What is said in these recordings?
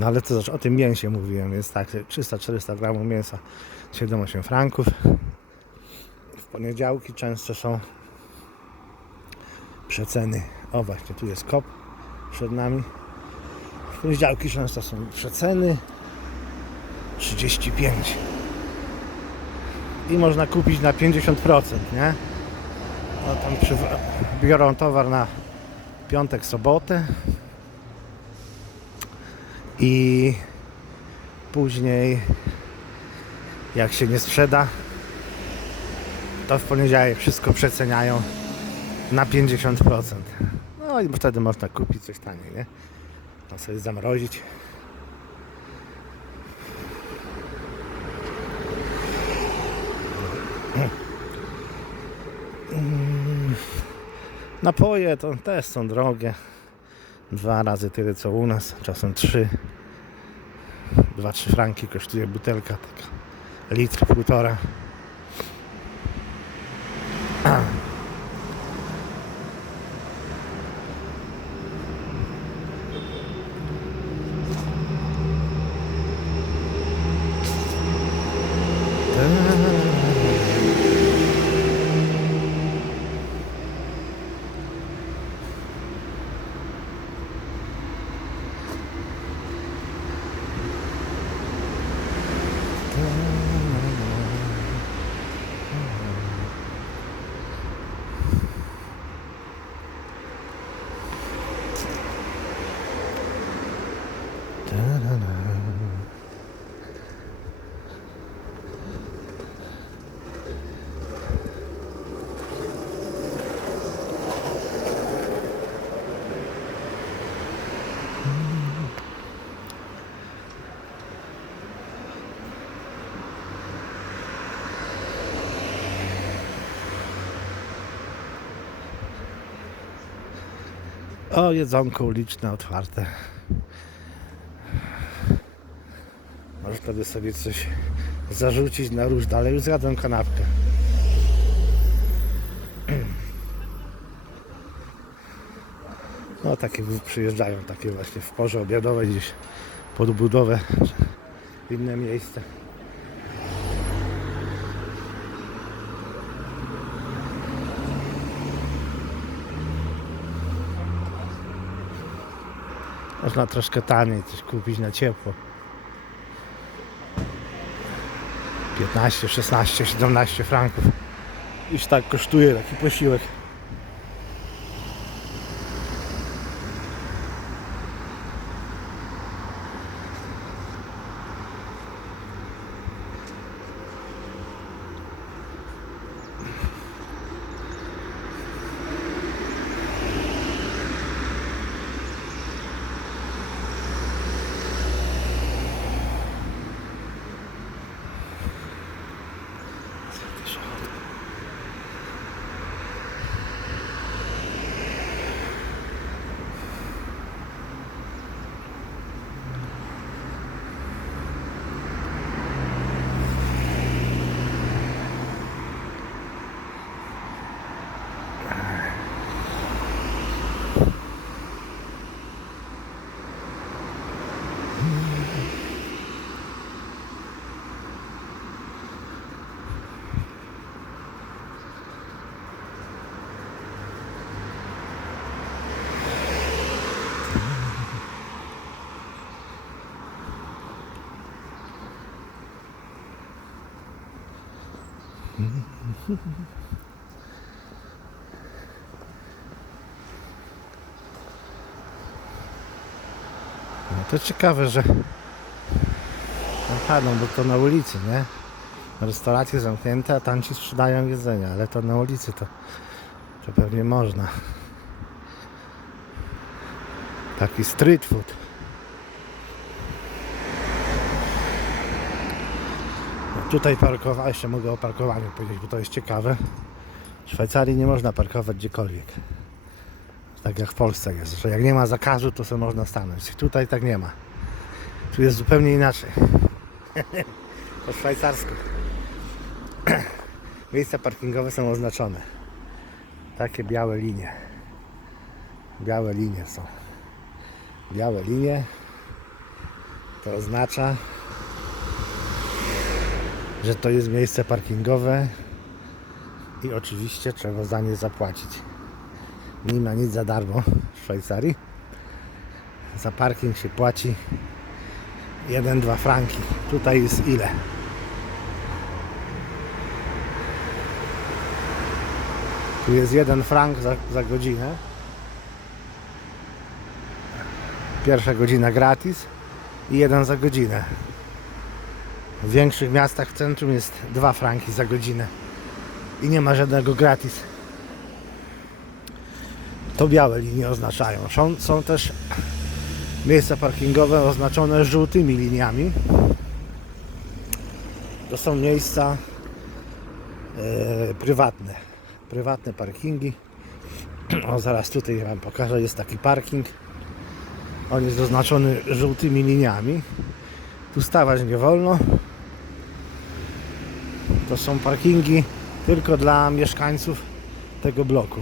No ale to też o tym mięsie mówiłem, jest tak, 300-400 gramów mięsa, 7-8 franków. W poniedziałki często są przeceny. O właśnie, tu jest kop przed nami. W poniedziałki często są przeceny 35. I można kupić na 50%, nie? No tam przyw- biorą towar na piątek, sobotę i później jak się nie sprzeda to w poniedziałek wszystko przeceniają na 50%. No i wtedy można kupić coś taniej, nie? No sobie zamrozić. Napoje to też są drogie. Dwa razy tyle co u nas, czasem trzy. Dwa, trzy franki kosztuje butelka taka. Litr, półtora. O, jedzonko uliczne, otwarte. Może wtedy sobie coś zarzucić na róż dalej. Już zjadłem kanapkę. No takie przyjeżdżają, takie właśnie w porze obiadowej gdzieś pod budowę inne miejsce. Można troszkę taniej coś kupić na ciepło. 15, 16, 17 franków. Już tak kosztuje taki posiłek. No to ciekawe, że Aha, no bo to na ulicy, nie? Restauracje zamknięte, a tam ci sprzedają jedzenie, ale to na ulicy to, to pewnie można. Taki street food. Tutaj parkowa, jeszcze mogę o parkowaniu powiedzieć, bo to jest ciekawe. W Szwajcarii nie można parkować gdziekolwiek. Tak jak w Polsce jest, że jak nie ma zakazu, to sobie można stanąć. Tutaj tak nie ma. Tu jest zupełnie inaczej. po szwajcarsku. Miejsca parkingowe są oznaczone. Takie białe linie. Białe linie są. Białe linie. To oznacza, że to jest miejsce parkingowe i oczywiście trzeba za nie zapłacić. Nie ma nic za darmo w Szwajcarii. Za parking się płaci 1-2 franki. Tutaj jest ile? Tu jest 1 frank za, za godzinę. Pierwsza godzina gratis i jeden za godzinę. W większych miastach w centrum jest 2 franki za godzinę i nie ma żadnego gratis. To białe linie oznaczają. Są, są też miejsca parkingowe oznaczone żółtymi liniami. To są miejsca e, prywatne. Prywatne parkingi. O, zaraz tutaj Wam pokażę. Jest taki parking. On jest oznaczony żółtymi liniami. Tu stawać nie wolno. To są parkingi tylko dla mieszkańców tego bloku.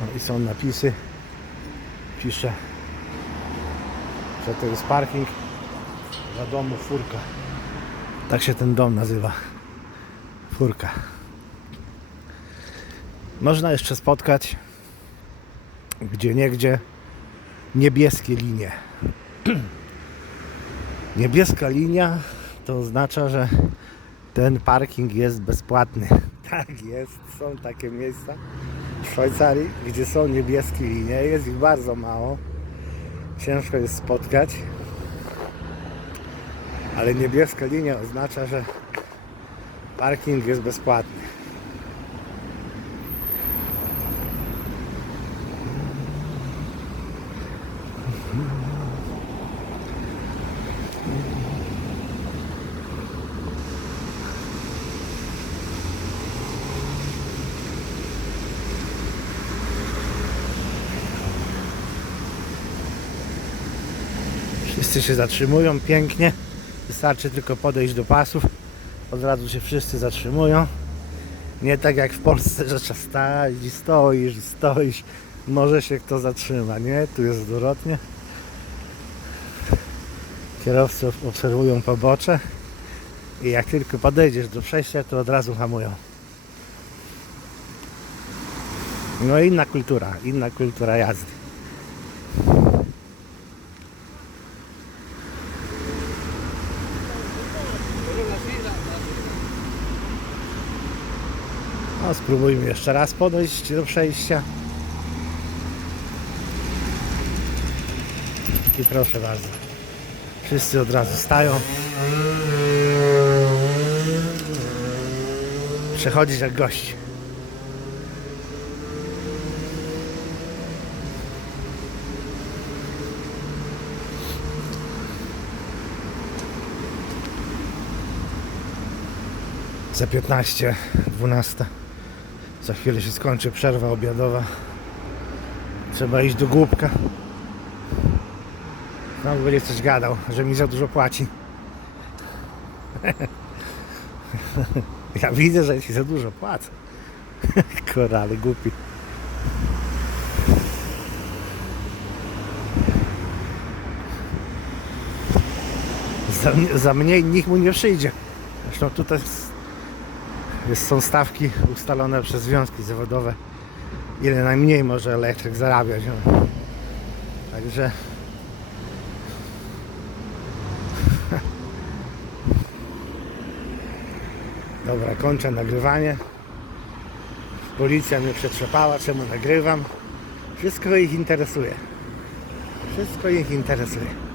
No i są napisy. Pisze, że to jest parking za domu Furka. Tak się ten dom nazywa. Furka. Można jeszcze spotkać gdzie niegdzie niebieskie linie. Niebieska linia to oznacza, że ten parking jest bezpłatny. Tak jest, są takie miejsca w Szwajcarii, gdzie są niebieskie linie. Jest ich bardzo mało. Ciężko jest spotkać. Ale niebieska linia oznacza, że parking jest bezpłatny. Wszyscy się zatrzymują pięknie. Wystarczy tylko podejść do pasów. Od razu się wszyscy zatrzymują. Nie tak jak w Polsce, że trzeba stać i stoisz, stoisz. Może się kto zatrzyma, nie? Tu jest odwrotnie. Kierowcy obserwują pobocze i jak tylko podejdziesz do przejścia, to od razu hamują. No inna kultura, inna kultura jazdy. No, spróbujmy jeszcze raz podejść do przejścia. I proszę bardzo. Wszyscy od razu stają. Przechodzić jak gość. Za 15, 12. Za chwilę się skończy przerwa obiadowa. Trzeba iść do głupka. Znowu będzie coś gadał, że mi za dużo płaci. Ja widzę, że ci za dużo płacę. Korale głupi. Za, za mniej nikt mu nie przyjdzie. Zresztą tutaj jest, są stawki ustalone przez związki zawodowe. Ile najmniej może elektryk zarabiać. No. Także Dobra, kończę nagrywanie. Policja mnie przetrzepała, czemu nagrywam. Wszystko ich interesuje. Wszystko ich interesuje.